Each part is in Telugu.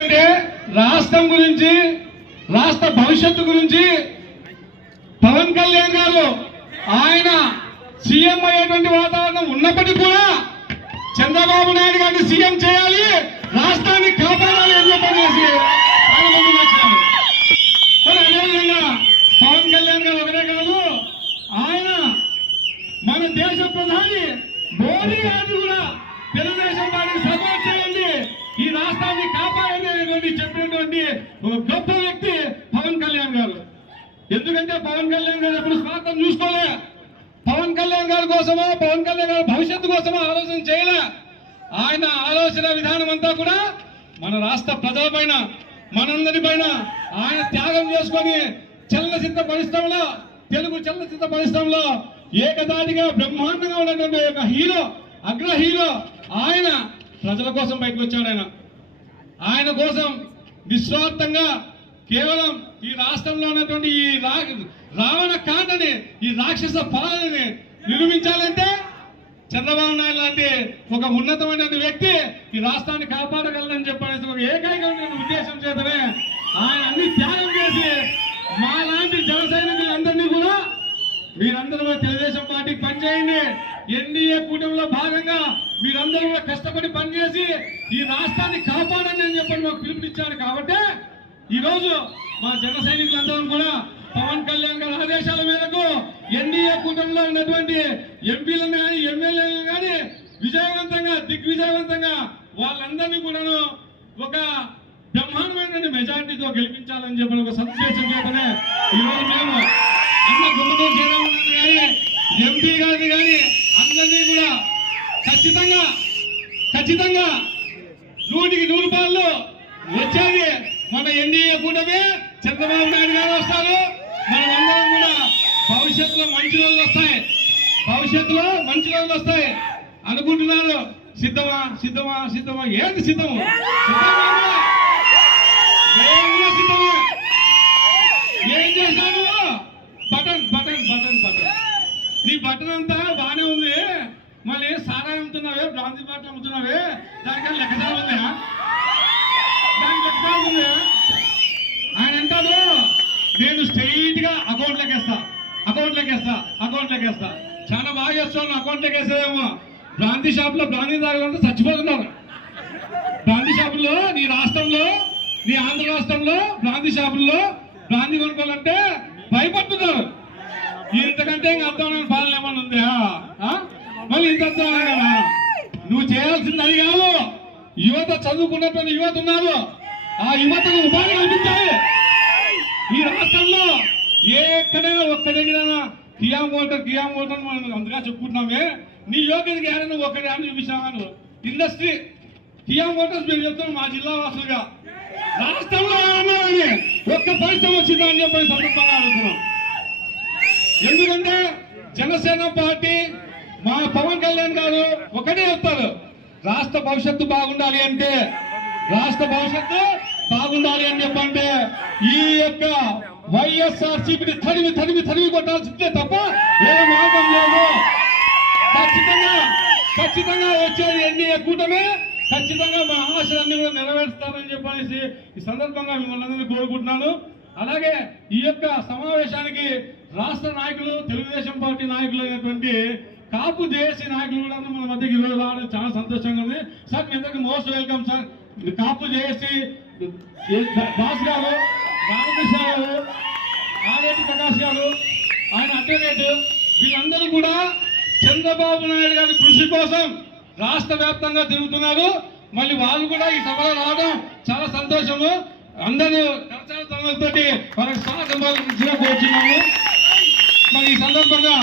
రాష్ట్రం గురించి రాష్ట్ర భవిష్యత్తు గురించి పవన్ కళ్యాణ్ గారు ఆయన సీఎం అయ్యేటువంటి వాతావరణం ఉన్నప్పటికీ కూడా చంద్రబాబు నాయుడు గారిని సీఎం చేయాలి, రాష్ట్రాన్ని కాపాడాలి అని చెప్పేసి ఆయన ముందుకు వచ్చారు. మరి అదేవిధంగా పవన్ కళ్యాణ్ గారు ఒకటే కాదు, ఆయన మన దేశ ప్రధాని మోడీ గారిని కూడా తెలుగుదేశం పార్టీకి సపోర్ట్ చేయండి, ఈ రాష్ట్రాన్ని కాపాడేటువంటి చెప్పినటువంటి గొప్ప వ్యక్తి పవన్ కళ్యాణ్ గారు. ఎందుకంటే పవన్ కళ్యాణ్ గారు ఎప్పుడు స్వార్థం చూసుకోలే, పవన్ కళ్యాణ్ గారి కోసమో పవన్ కళ్యాణ్ గారి భవిష్యత్తు కోసమో ఆలోచన చేయలే. ఆయన ఆలోచన విధానం అంతా కూడా మన రాష్ట్ర ప్రజల పైన, మనందరి పైన ఆయన త్యాగం చేసుకొని చలనచిత్ర పరిశ్రమలో, తెలుగు చలనచిత్ర పరిశ్రమలో ఏకదాటిగా బ్రహ్మాండంగా ఉన్నటువంటి ఒక హీరో, అగ్ర హీరో ఆయన ప్రజల కోసం బయటకు వచ్చాడు. ఆయన కోసం నిస్వార్థంగా కేవలం ఈ రాష్ట్రంలో ఉన్నటువంటి ఈ రావణ కాండని, ఈ రాక్షస పాలనని నిర్మించాలంటే చంద్రబాబు నాయుడు లాంటి ఒక ఉన్నతమైన వ్యక్తి ఈ రాష్ట్రాన్ని కాపాడగలనని చెప్పనేసి ఒక ఏకైకమైన ఉద్దేశం చేతనే ఆయన అన్ని త్యాగం చేసి మా లాంటి జన సైనికులందరినీ కూడా మీరందరూ తెలుగుదేశం పార్టీకి పనిచేయండి, ఎన్డీఏ కూటమిలో భాగంగా మీరందరూ కూడా కష్టపడి పనిచేసి ఈ రాష్ట్రాన్ని కాపాడండి అని చెప్పని మాకు పిలుపునిచ్చారు. కాబట్టి ఈరోజు మా జన సైనికులందరం కూడా పవన్ కళ్యాణ్ గారి ఆదేశాల మేరకు ఎన్డీఏ కూటమిలో ఉన్నటువంటి ఎంపీలను కానీ ఎమ్మెల్యేలను కానీ విజయవంతంగా దిగ్విజయవంతంగా వాళ్ళందరినీ కూడాను ఒక బ్రహ్మాండమైనటువంటి మెజార్టీతో గెలిపించాలని చెప్పిన ఒక సదుద్దేశం చేతనే ఈరోజు మేము అన్న గుమ్మటూరు శ్రీరామన్ కానీ ఎంపీ గారిని కానీ అందరినీ కూడా ఖచ్చితంగా 100కి 100 వచ్చేది మన ఎన్డీఏ కూటమి, చంద్రబాబు నాయుడు గారు వస్తారు. మనమందరం కూడా భవిష్యత్తులో మంచి రోజులు వస్తాయి, అనుకుంటున్నారు. సిద్ధమా సిద్ధమా సిద్ధమా? ఏంటి సిద్ధము? సిద్ధమా? ఏం చేశాను? బటన్ బటన్ బటన్ బటన్ నీ బటన్ అంతా బాగానే ఉంది, మళ్ళీ సారా అమ్ముతున్నావే, బ్రాంతి బాటలు అమ్ముతున్నావే, దానికన్నా లెక్కదాలు ఉందా? దానికి లెక్కదాలు ఉందా? ఆయన అంటాడు నేను స్ట్రైట్ గా అకౌంట్లోకి వేస్తా. చాలా బాగా చేస్తాను, అకౌంట్లోకి వేసేదేమో. బ్రాంతి షాప్ లో బ్రాంతి తాగాలంటే చచ్చిపోతున్నారు. బ్రాంతి షాపుల్లో నీ రాష్ట్రంలో, నీ ఆంధ్ర రాష్ట్రంలో బ్రాంతి షాపుల్లో బ్రాంతి కొనుక్కోవాలంటే భయపడుతున్నారు. ఇంతకంటే ఇంకా అర్థమైన పాలన ఏమన్నా ఉందా? మళ్ళీ ఇంత అర్థమైన కదా. నువ్వు చేయాల్సింది అది కాదు. యువత, చదువుకున్నటువంటి యువత ఉన్నారు, ఆ యువతకు ఉపాధి కల్పించాలి. ఈ రాష్ట్రంలో ఎక్కడైనా ఒక్క దగ్గర కియా మోటార్ మనం అందుగా చెప్పుకుంటున్నామే. నీ యోగ్యతకి ఏదైనా ఒక్కటి అని చూపించాను. ఇండస్ట్రీ కియా మోటార్స్ మేము చెప్తాం మా జిల్లా వాసులుగా, రాష్ట్రంలో ఉన్నామని ఒక్క పరిశ్రమ వచ్చిందా అని చెప్పి సందర్భంగా అడుగుతున్నాం. ఎందుకంటే జనసేన పార్టీ, మా పవన్ కళ్యాణ్ గారు ఒకటే చెప్తారు, రాష్ట్ర భవిష్యత్తు బాగుండాలి అంటే, చెప్పంటే ఈ యొక్క వైఎస్ఆర్సీపీని తరిమి కొట్టాల్సిందే తప్ప ఏ మార్గం లేదు. ఖచ్చితంగా వచ్చేది ఎన్డీఏ కూటమి, ఖచ్చితంగా మా ఆశలన్నీ కూడా నెరవేరుస్తారని చెప్పనేసి ఈ సందర్భంగా మిమ్మల్ని అందరినీ కోరుకుంటున్నాను. అలాగే ఈ యొక్క సమావేశానికి రాష్ట్ర నాయకులు, తెలుగుదేశం పార్టీ నాయకులు అయినటువంటి కాపు జేఏసీ నాయకులు కూడా మన మధ్యకి ఈరోజు రావడం చాలా సంతోషంగా ఉంది. సార్ మీ అందరికీ మోస్ట్ వెల్కమ్ సార్. కాపు జేఏసీ దాస్ గారు, రామకృష్ణ గారు, ఆలేటి ప్రకాష్ గారు, ఆయన అడ్వకేట్, వీళ్ళందరూ కూడా చంద్రబాబు నాయుడు గారి కృషి కోసం రాష్ట్ర వ్యాప్తంగా తిరుగుతున్నారు. మళ్ళీ వాళ్ళు కూడా ఈ సభలో రావడం చాలా సంతోషము. అందరూ కరచాలతోటి వారికి స్వాగతం కోరుచున్నాము. మరి ఈ సందర్భంగా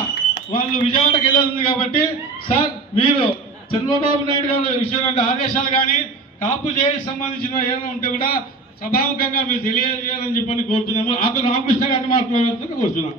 వాళ్ళు విజయవాడకి వెళ్ళాలి కాబట్టి సార్ మీరు చంద్రబాబు నాయుడు గారి విషయం ఆదేశాలు కానీ కాపు జేఏసీ సంబంధించిన ఏమైనా ఉంటే కూడా సభాముఖంగా మీరు తెలియజేయాలని చెప్పని కోరుతున్నాము. అక్కడ రామకృష్ణ గారిని మాట్లాడాలని కోరుతున్నాం.